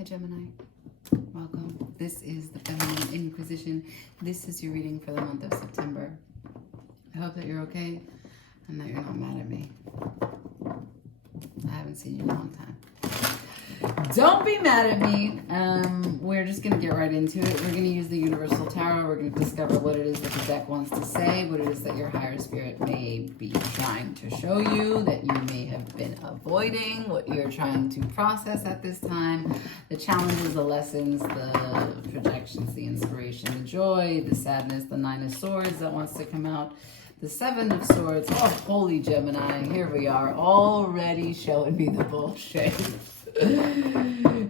Hi Gemini, welcome. This is the Feminine Inquisition. This is your reading for the month of September. I hope that you're okay and that you're not mad at me. I haven't seen you in a long time. Don't be mad at me. We're just going to get right into it. We're going to use the Universal Tarot. We're going to discover what it is that the deck wants to say, what it is that your higher spirit may be trying to show you, that you may have been avoiding, what you're trying to process at this time, the challenges, the lessons, the projections, the inspiration, the joy, the sadness, the Nine of Swords that wants to come out, the Seven of Swords. Oh, holy Gemini, here we are, already showing me the bullshit.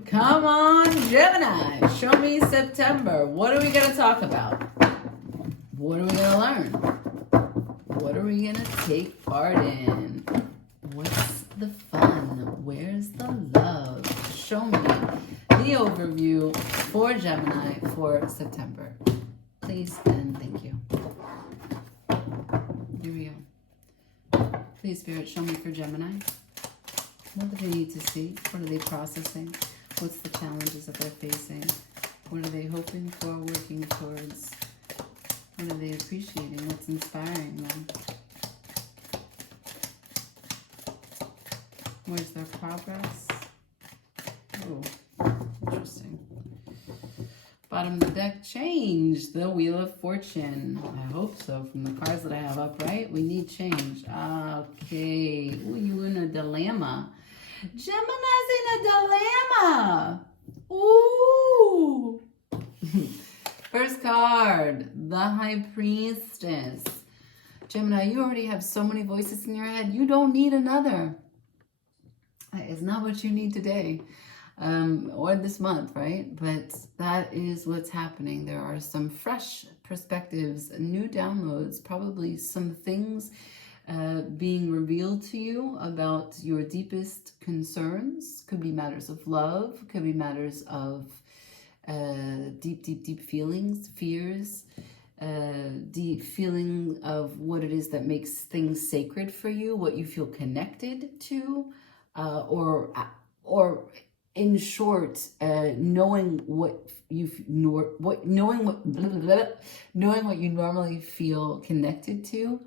Come on, Gemini, show me September. What are we going to talk about? What are we going to learn? What are we going to take part in? What's the fun? Where's the love? Show me the overview for Gemini for September. Please and thank you. Here we go. Please, Spirit, show me for Gemini. What do they need to see? What are they processing? What's the challenges that they're facing? What are they hoping for, working towards? What are they appreciating? What's inspiring them? Where's their progress? Oh, interesting. Bottom of the deck, change. The Wheel of Fortune. I hope so, from the cards that I have up, right? We need change. Okay. Ooh, you in a dilemma. Gemini's in a dilemma. Ooh. First card, the High Priestess. Gemini, you already have so many voices in your head. You don't need another. That is not what you need today. Or this month, right? But that is what's happening. There are some fresh perspectives, new downloads, probably some things being revealed to you about your deepest concerns. Could be matters of love, could be matters of deep feelings, fears, deep feeling of what it is that makes things sacred for you, what you feel connected to, or in short, knowing what you normally feel connected to,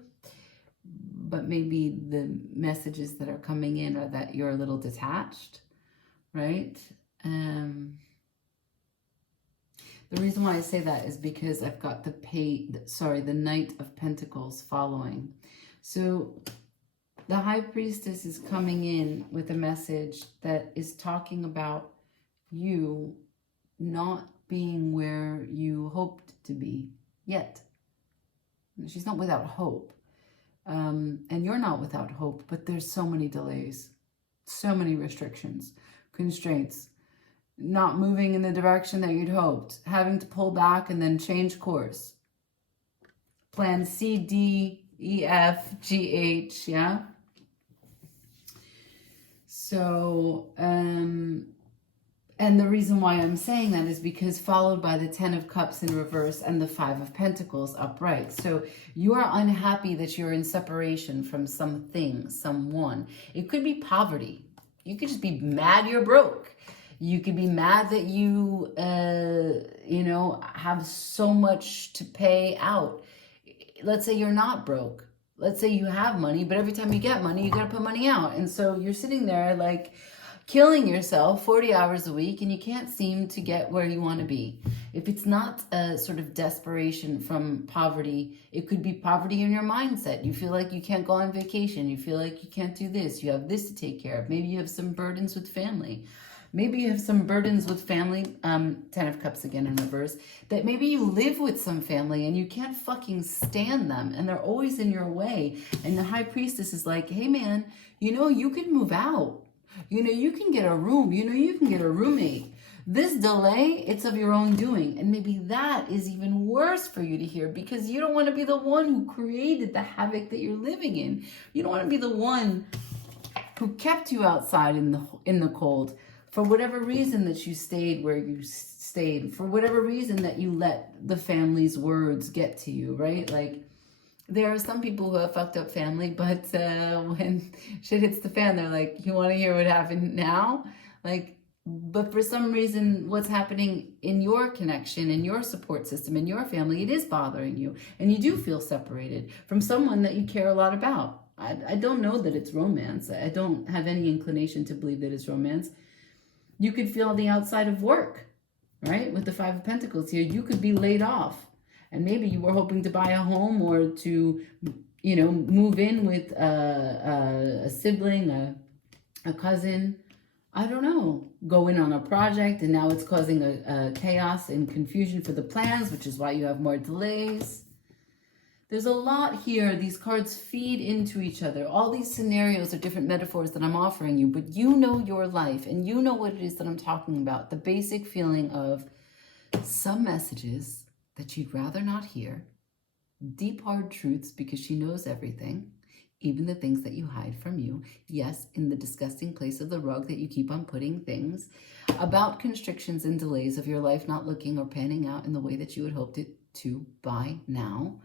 but maybe the messages that are coming in are that you're a little detached, right? The reason why I say that is because I've got the Knight of Pentacles following. So the High Priestess is coming in with a message that is talking about you not being where you hoped to be yet. She's not without hope. And you're not without hope, but there's so many delays, so many restrictions, constraints, not moving in the direction that you'd hoped, having to pull back and then change course. Plan C, D, E, F, G, H, yeah? So, and the reason why I'm saying that is because followed by the Ten of Cups in reverse and the Five of Pentacles upright. So you are unhappy that you're in separation from something, someone. It could be poverty. You could just be mad you're broke. You could be mad that you, have so much to pay out. Let's say you're not broke. Let's say you have money, but every time you get money, you got to put money out. And so you're sitting there like killing yourself 40 hours a week and you can't seem to get where you want to be. If it's not a sort of desperation from poverty, it could be poverty in your mindset. You feel like you can't go on vacation. You feel like you can't do this. You have this to take care of. Maybe you have some burdens with family. Maybe you have some burdens with family, Ten of Cups again in reverse, that maybe you live with some family and you can't fucking stand them and they're always in your way. And the High Priestess is like, hey man, you can move out. You can get a room. You can get a roommate. This delay, it's of your own doing. And maybe that is even worse for you to hear because you don't want to be the one who created the havoc that you're living in. You don't want to be the one who kept you outside in the cold. For whatever reason that you stayed where you stayed, for whatever reason that you let the family's words get to you, right? Like, there are some people who have fucked up family, but when shit hits the fan, they're like, you want to hear what happened now? Like, But for some reason, what's happening in your connection, in your support system, in your family, it is bothering you. And you do feel separated from someone that you care a lot about. I don't know that it's romance. I don't have any inclination to believe that it's romance. You could feel on the outside of work, right? With the Five of Pentacles here, you could be laid off. And maybe you were hoping to buy a home or to, move in with a sibling, a cousin. I don't know, go in on a project, and now it's causing a chaos and confusion for the plans, which is why you have more delays. There's a lot here. These cards feed into each other. All these scenarios are different metaphors that I'm offering you, but you know your life, and you know what it is that I'm talking about. The basic feeling of some messages that you'd rather not hear, deep, hard truths because she knows everything, even the things that you hide from you. Yes, in the disgusting place of the rug that you keep on putting things about constrictions and delays of your life not looking or panning out in the way that you had hoped it to by now.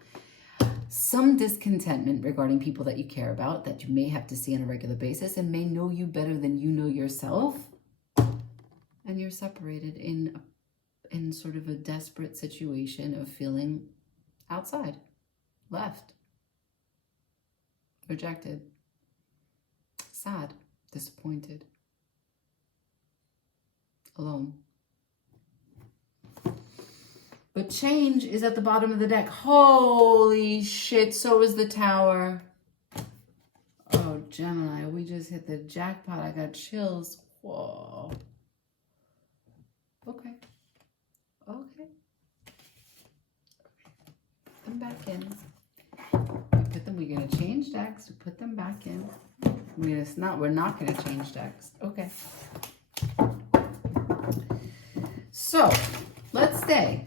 Some discontentment regarding people that you care about that you may have to see on a regular basis and may know you better than you know yourself. And you're separated in sort of a desperate situation of feeling outside, left, rejected, sad, disappointed, alone. But change is at the bottom of the deck. Holy shit, so is the Tower. Oh, Gemini, we just hit the jackpot. I got chills. Whoa. Okay. Put them back in. We're going to change decks. We put them back in. We're not going to change decks. Okay. So, let's stay.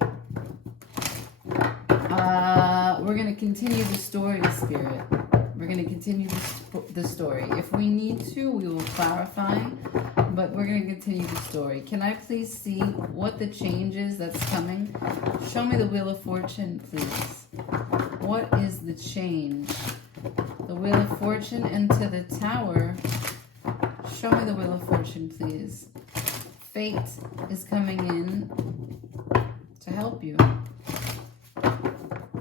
We're going to continue the story, Spirit. We're going to continue the story. If we need to, we will clarify, but we're going to continue the story. Can I please see what the change is that's coming? Show me the Wheel of Fortune, please. What is the change? The Wheel of Fortune into the Tower. Show me the Wheel of Fortune, please. Fate is coming in to help you.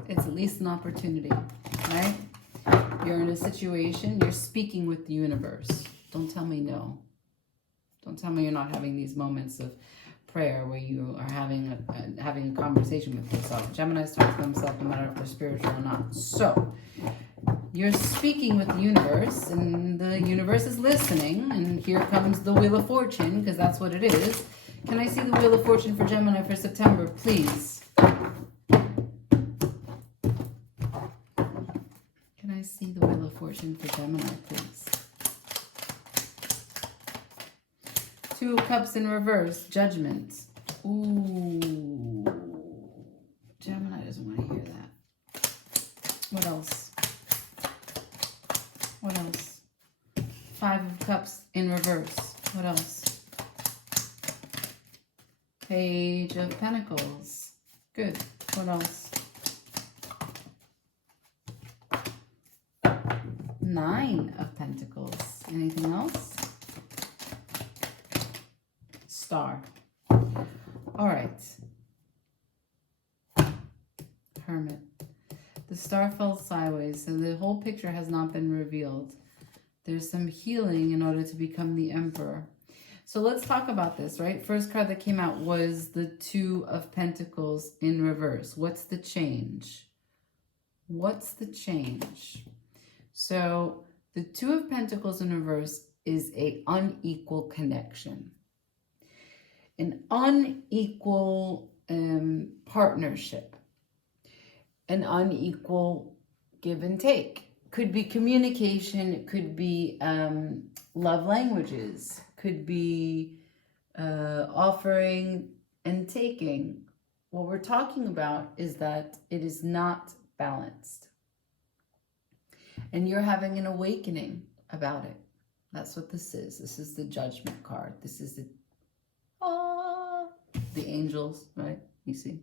It's at least an opportunity, right? You're in a situation, you're speaking with the universe. Don't tell me no. Don't tell me you're not having these moments of prayer where you are having a conversation with yourself. Gemini's talk to themselves no matter if they're spiritual or not. So, you're speaking with the universe, and the universe is listening, and here comes the Wheel of Fortune, because that's what it is. Can I see the Wheel of Fortune for Gemini for September, please? Can I see the Wheel of Fortune for Gemini, please? Two of Cups in reverse, Judgment. Ooh. Gemini doesn't want to hear that. What else? What else? Five of Cups in reverse. What else? Page of Pentacles. Good. What else? Nine of Pentacles. Anything else? Star. All right. Hermit. The star fell sideways, so the whole picture has not been revealed. There's some healing in order to become the Emperor. So let's talk about this, right? First card that came out was the Two of Pentacles in reverse. What's the change? What's the change? So the Two of Pentacles in reverse is an unequal connection. An unequal partnership. An unequal give and take. Could be communication, it could be love languages, could be offering and taking. What we're talking about is that it is not balanced. And you're having an awakening about it. That's what this is. This is the Judgment card. This is the angels, right? You see?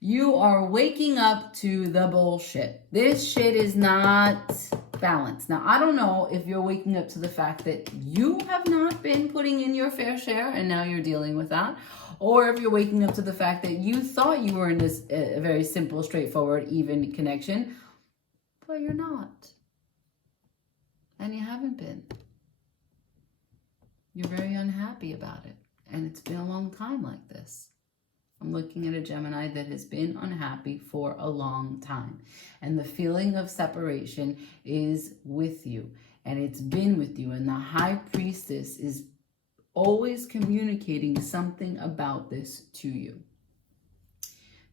You are waking up to the bullshit. This shit is not balance. Now, I don't know if you're waking up to the fact that you have not been putting in your fair share and now you're dealing with that, or if you're waking up to the fact that you thought you were in this a very simple, straightforward, even connection, but you're not. And you haven't been. You're very unhappy about it. And it's been a long time like this. I'm looking at a Gemini that has been unhappy for a long time. And the feeling of separation is with you. And it's been with you. And the High Priestess is always communicating something about this to you.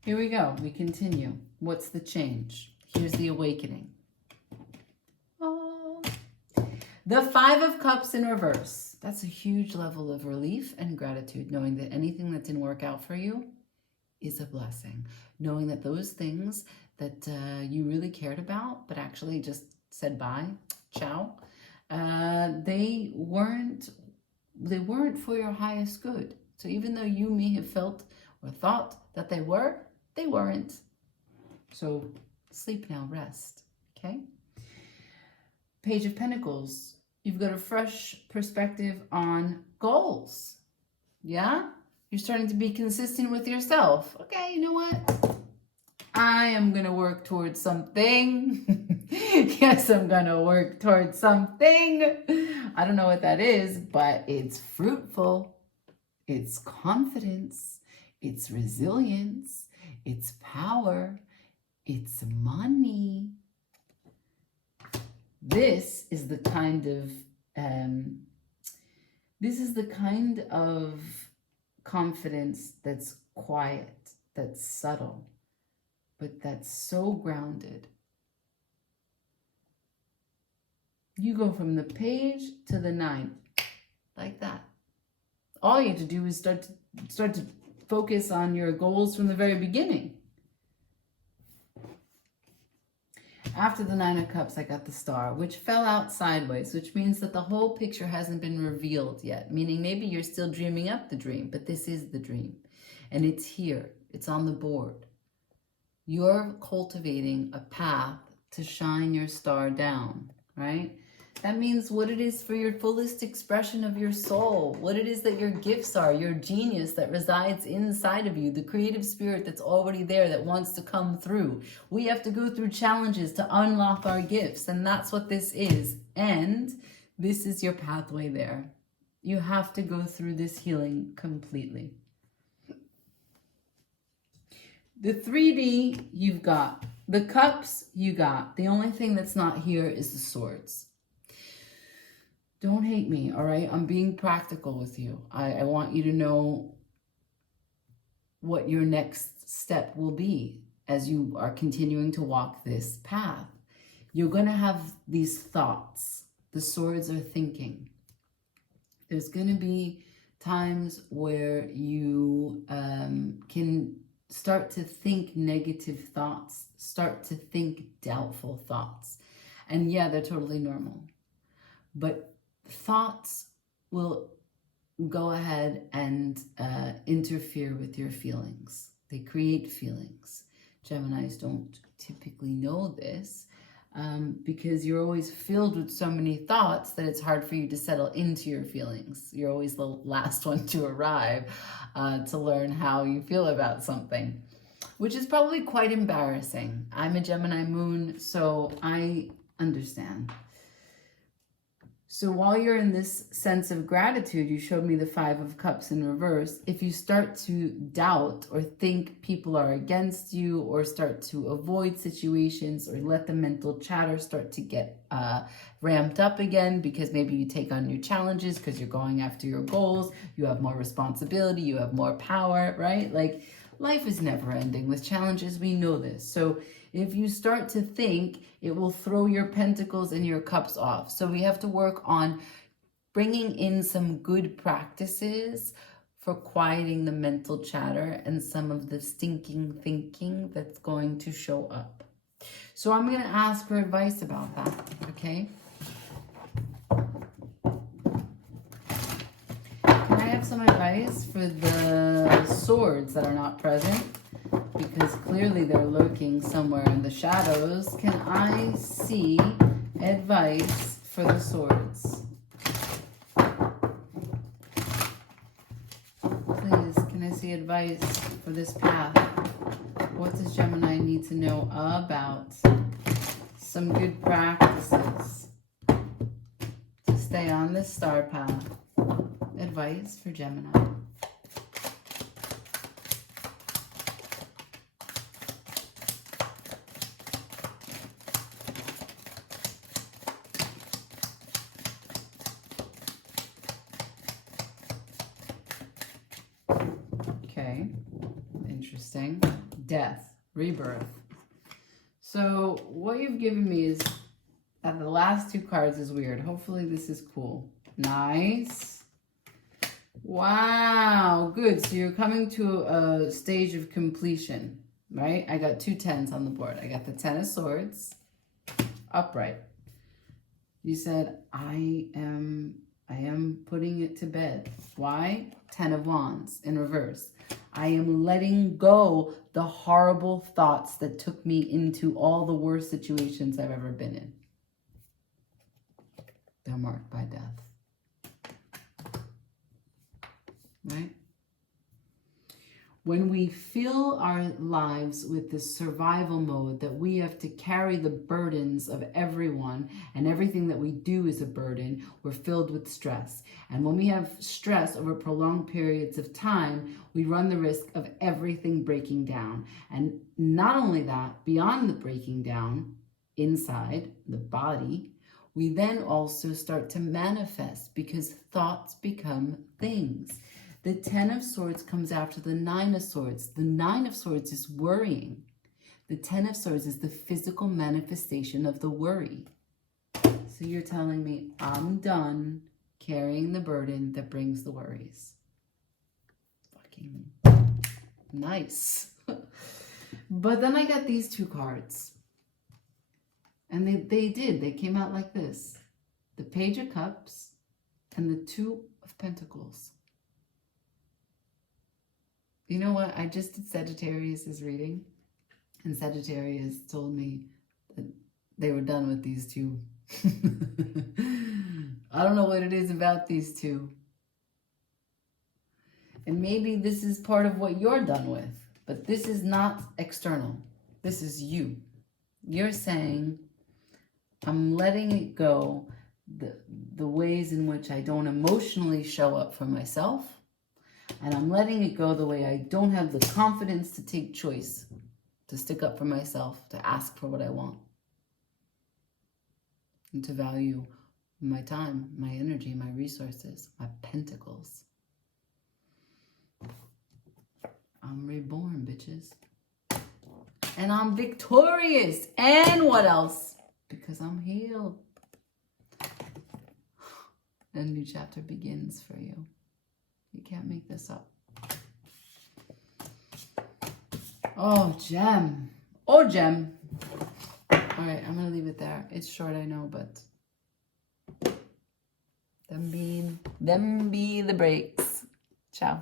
Here we go. We continue. What's the change? Here's the awakening. Oh. The Five of Cups in reverse. That's a huge level of relief and gratitude, knowing that anything that didn't work out for you is a blessing. Knowing that those things that you really cared about, but actually just said bye, ciao, they weren't for your highest good. So even though you may have felt or thought that they weren't. So sleep now, rest, okay? Page of Pentacles. You've got a fresh perspective on goals. Yeah? You're starting to be consistent with yourself. Okay, you know what? I am going to work towards something. Yes, I'm going to work towards something. I don't know what that is, but it's fruitful. It's confidence. It's resilience. It's power. It's money. This is the kind of confidence that's quiet, that's subtle, but that's so grounded. You go from the page to the 9, like that. All you have to do is start to focus on your goals from the very beginning. After the 9 of Cups, I got the Star, which fell out sideways, which means that the whole picture hasn't been revealed yet, meaning maybe you're still dreaming up the dream, but this is the dream. And it's here. It's on the board. You're cultivating a path to shine your star down, right? That means what it is for your fullest expression of your soul, what it is that your gifts are, your genius that resides inside of you, the creative spirit that's already there that wants to come through. We have to go through challenges to unlock our gifts, and that's what this is. And this is your pathway there. You have to go through this healing completely. The 3D you've got. The cups you got. The only thing that's not here is the swords. Don't hate me, all right? I'm being practical with you. I want you to know what your next step will be as you are continuing to walk this path. You're going to have these thoughts. The swords are thinking. There's going to be times where you can start to think negative thoughts, start to think doubtful thoughts. And yeah, they're totally normal. But thoughts will go ahead and interfere with your feelings. They create feelings. Geminis don't typically know this because you're always filled with so many thoughts that it's hard for you to settle into your feelings. You're always the last one to arrive to learn how you feel about something, which is probably quite embarrassing. I'm a Gemini moon, so I understand. So while you're in this sense of gratitude, you showed me the 5 of Cups in reverse. If you start to doubt or think people are against you or start to avoid situations or let the mental chatter start to get ramped up again because maybe you take on new challenges because you're going after your goals, you have more responsibility, you have more power, right? Like life is never ending with challenges. We know this. So if you start to think, it will throw your pentacles and your cups off. So we have to work on bringing in some good practices for quieting the mental chatter and some of the stinking thinking that's going to show up. So I'm going to ask for advice about that, okay? Can I have some advice for the swords that are not present? Because clearly they're lurking somewhere in the shadows. Can I see Advice for the swords. Please, can I see advice for this path? What does Gemini need to know about some good practices to stay on this star path? Advice for Gemini. Okay, interesting. Death, rebirth. So what you've given me is, the last two cards is weird. Hopefully this is cool. Nice. Wow, good. So you're coming to a stage of completion, right? I got 2 10s on the board. I got the 10 of Swords, upright. You said, I am putting it to bed. Why? 10 of Wands in reverse. I am letting go the horrible thoughts that took me into all the worst situations I've ever been in. They're marked by death. Right? When we fill our lives with this survival mode that we have to carry the burdens of everyone and everything that we do is a burden, we're filled with stress. And when we have stress over prolonged periods of time, we run the risk of everything breaking down. And not only that, beyond the breaking down, inside the body, we then also start to manifest because thoughts become things. The 10 of Swords comes after the 9 of Swords. The 9 of Swords is worrying. The 10 of Swords is the physical manifestation of the worry. So you're telling me I'm done carrying the burden that brings the worries. Fucking nice. But then I got these 2 cards. And they came out like this. The Page of Cups and the 2 of Pentacles. You know what? I just did Sagittarius' reading, and Sagittarius told me that they were done with these 2. I don't know what it is about these 2. And maybe this is part of what you're done with, but this is not external. This is you. You're saying, I'm letting it go, the ways in which I don't emotionally show up for myself. And I'm letting it go the way I don't have the confidence to take choice, to stick up for myself, to ask for what I want, and to value my time, my energy, my resources, my pentacles. I'm reborn, bitches. And I'm victorious. And what else? Because I'm healed. A new chapter begins for you. You can't make this up. Oh, Gem. Oh, Gem. All right, I'm going to leave it there. It's short, I know, but them be the breaks. Ciao.